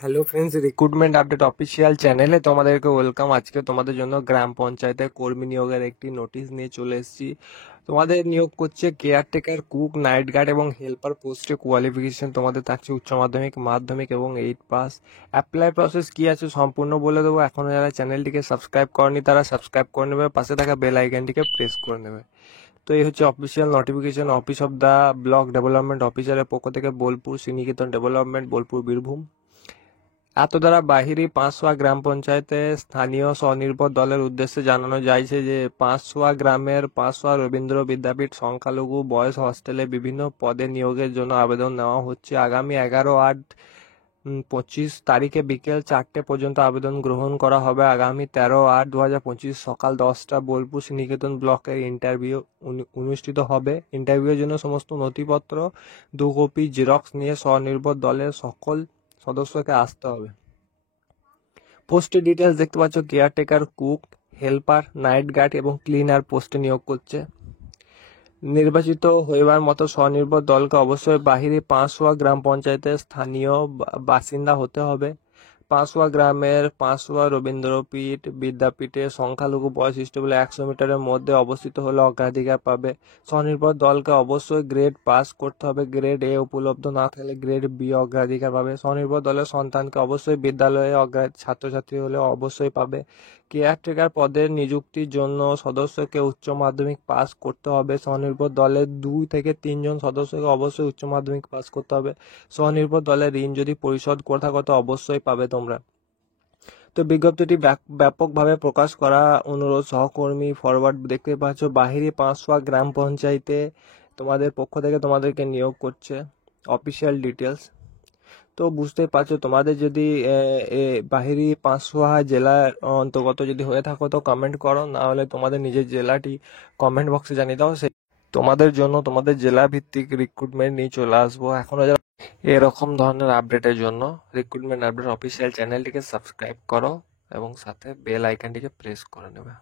Hello friends, recruitment update official চ্যানেলে তোমাদেরকে welcome. আজকে তোমাদের জন্য গ্রাম পঞ্চায়েতের কর্মী নিয়োগের একটি নোটিশ নিয়ে চলে এসেছি। তোমাদের নিয়োগ করছে কেয়ারটেকার, কুক, নাইট গার্ড এবং হেল্পার পোস্টে। কোয়ালিফিকেশন তোমাদের থাকছে উচ্চ মাধ্যমিক, মাধ্যমিক এবং 8 পাস। অ্যাপ্লাই প্রসেস কি আছে সম্পূর্ণ বলে দেবো। এখনো যারা চ্যানেলটিকে সাবস্ক্রাইব করেনি তারা সাবস্ক্রাইব করে নেবে, পাশে থাকা বেল আইকনটিকে প্রেস করে নেবে। তো এই হচ্ছে official notification. Office of the block development অফিসারের পক্ষ থেকে, বোলপুর শ্রীনিকেতন ডেভেলপমেন্ট, বোলপুর, বীরভূম। এত দ্বারা বাহিরি পাঁচশোয়া গ্রাম পঞ্চায়েতে স্থানীয় স্বনির্ভর দলের উদ্দেশ্যে জানানো যাইছে যে পাঁচশোয়া গ্রামের পাঁচশোয়া রবীন্দ্র বিদ্যাপীঠ সংখ্যালঘু বয়েজ হস্টেলে বিভিন্ন পদে নিয়োগের জন্য আবেদন নেওয়া হচ্ছে। আগামী 11/8/25 তারিখে বিকেল 4টে পর্যন্ত আবেদন গ্রহণ করা হবে। আগামী 13/8/2025 সকাল 10টা বোলপুর শ্রীনিকেতন ব্লকের ইন্টারভিউ অনুষ্ঠিত হবে। ইন্টারভিউয়ের জন্য সমস্ত নথিপত্র 2 কপি জেরক্স নিয়ে স্বনির্ভর দলের সকল সদস্যকে আসতে হবে। পোস্টের ডিটেলস দেখতে পাচ্ছ, caretaker, cook, helper, night guard এবং ক্লিনার পোস্টে নিয়োগ করছে। নির্বাচিত হইবার মতো স্বনির্ভর দলকে অবশ্যই বাহিরে পাঁচশোয়া গ্রাম পঞ্চায়েতের স্থানীয় বাসিন্দা হতে হবে। পাঁচশোয়া গ্রামের পাঁচশোয়া রবীন্দ্রপীঠ বিদ্যাপীঠে সংখ্যালঘু বয়সিষ্ট বলে 100 মিটারের মধ্যে অবস্থিত হলে অগ্রাধিকার পাবে। স্বনির্ভর দলকে অবশ্যই গ্রেড পাস করতে হবে। গ্রেড এ উপলব্ধ না থাকলে গ্রেড বি অগ্রাধিকার পাবে। স্বনির্ভর দলের সন্তানকে অবশ্যই বিদ্যালয়ে ছাত্রছাত্রী হলে অবশ্যই পাবে। কেয়ারটেকার পদের নিযুক্তির জন্য সদস্যকে উচ্চ মাধ্যমিক পাস করতে হবে। স্বনির্ভর দলের 2 থেকে 3 জন সদস্যকে অবশ্যই উচ্চ মাধ্যমিক পাস করতে হবে। স্বনির্ভর দলের ঋণ যদি পরিশোধ করে থাকো তো অবশ্যই পাবে তোমরা। তো বিজ্ঞপ্তিটি ব্যাপকভাবে প্রকাশ করা অনুরোধ। সহকর্মী ফরওয়ার্ড দেখতে পাচ্ছ, বাহিরে পাঁচশোয়া গ্রাম পঞ্চায়েতে তোমাদের পক্ষ থেকে তোমাদেরকে নিয়োগ করছে। অফিসিয়াল ডিটেলস তো বুঝতেই পারছো। তোমাদের যদি বাহিরি পাঁচশোয়া জেলার অন্তর্গত যদি হয়ে থাকো তো কমেন্ট করো, না হলে তোমাদের নিজের জেলাটি কমেন্ট বক্সে জানিয়ে দাও। সেই তোমাদের জন্য তোমাদের জেলা ভিত্তিক রিক্রুটমেন্ট নিয়ে চলে আসবো। এখনো যারা এরকম ধরনের আপডেটের জন্য রিক্রুটমেন্ট আপডেট অফিসিয়াল চ্যানেলটিকে সাবস্ক্রাইব করো এবং সাথে বেল আইকনটিকে প্রেস করে নেবে।